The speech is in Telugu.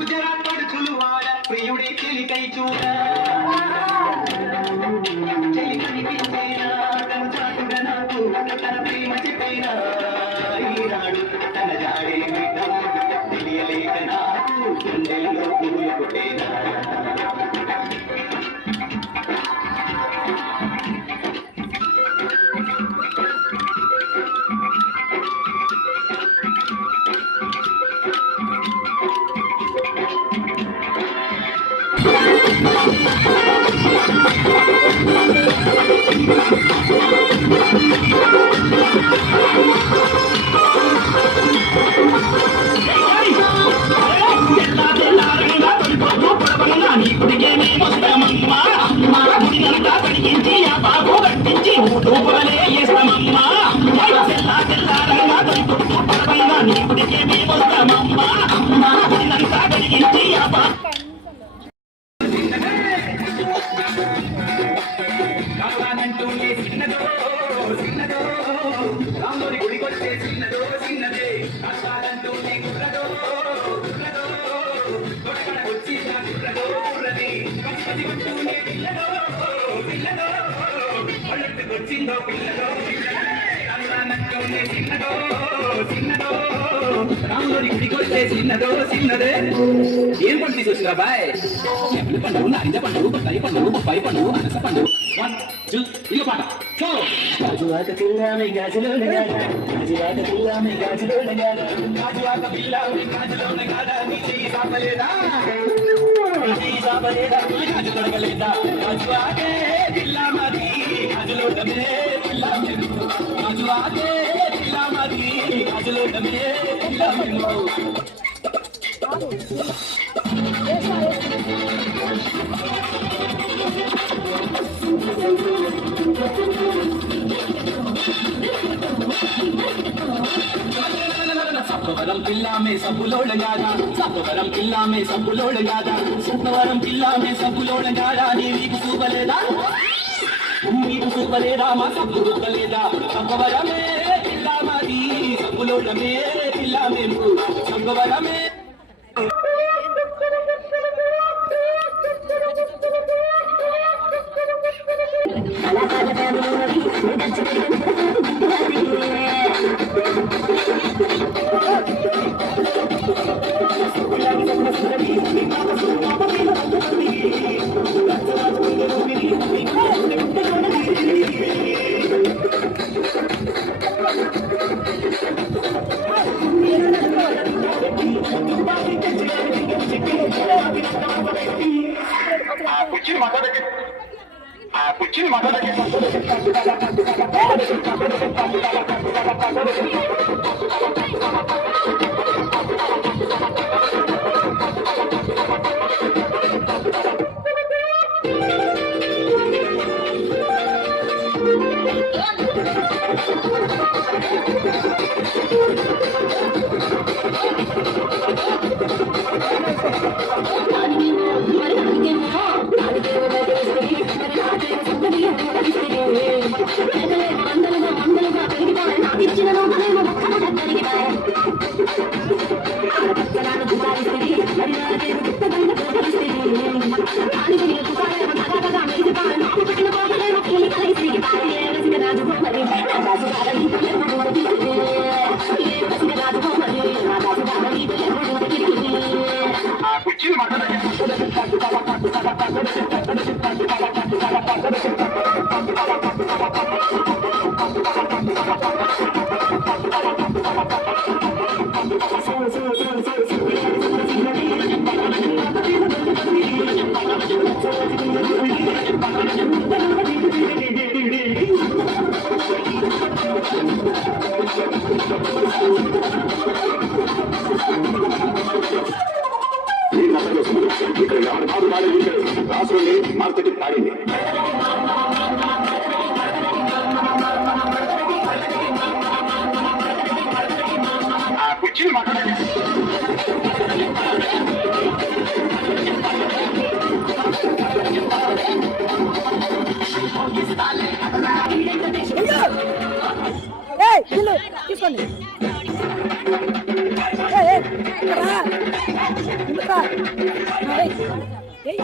గుజరాత్ చులువాడ ప్రియుడే చెలికై చూడ చెలి కనిపించేనా చాటుగా నాకు తన ప్రేమ చెప్పేనా ఈనాడు తన జాడే తెలియలేక నాకు గుండెల్లో పువ్వులు కొట్టేనా రాముడి గుడికొచ్చే చిన్నదో చిన్నదే కష్టాలంటూనే కుర్రదో కుర్రదో తొడగడ వచ్చి కుర్రదో కుర్రది పది పట్టునే పిల్లదో పిల్లదో పళ్ళట్టుకొచ్చిందో పిల్లదో కష్టాలంటూనే చిన్నదో చిన్నదో రాముడి గుడికొచ్చే చిన్నదో చిన్నదే ఏం పండు తీసుకొచ్చిరా బాయ్ ఎప్పుడు పండు నారింజ పండు బత్తాయి పండు బొప్పాయి పండు అనస పండు 1 2 ఇక పాట సో గాజువాక పిల్లామి గాజులోన గాడ గాజువాక పిల్లామి గాజులోన గాడ గాజువాక పిల్లామి గాజులోన గాడ నీ చెయ్యి సాపలేదా గాజు తొడగలేదా గాజువాకే పిల్లామది గాజులోటమే పిల్లామెను గాజువాకే పిల్లామది గాజులోటమే పిల్లామెను సప్పవరం పిల్లామే సబ్బులోడగాదా సప్పవరం పిల్లామే సబ్బులోడగాదా సప్పవరం పిల్లామే సబ్బులోడగాదా నీకు చూపలేదా నీకు చూపలేదా మా సబ్బు రుద్దలేదా సప్పవరమే పిల్లామది సబ్బులోడమే పిల్లామేము సప్పవరమే కుర్చీని మాట్లాడకి మార్కెట్ పాడింది. ఆ కుర్చీని మాట్లాడండి. తీసుకోండి. ఏయ్.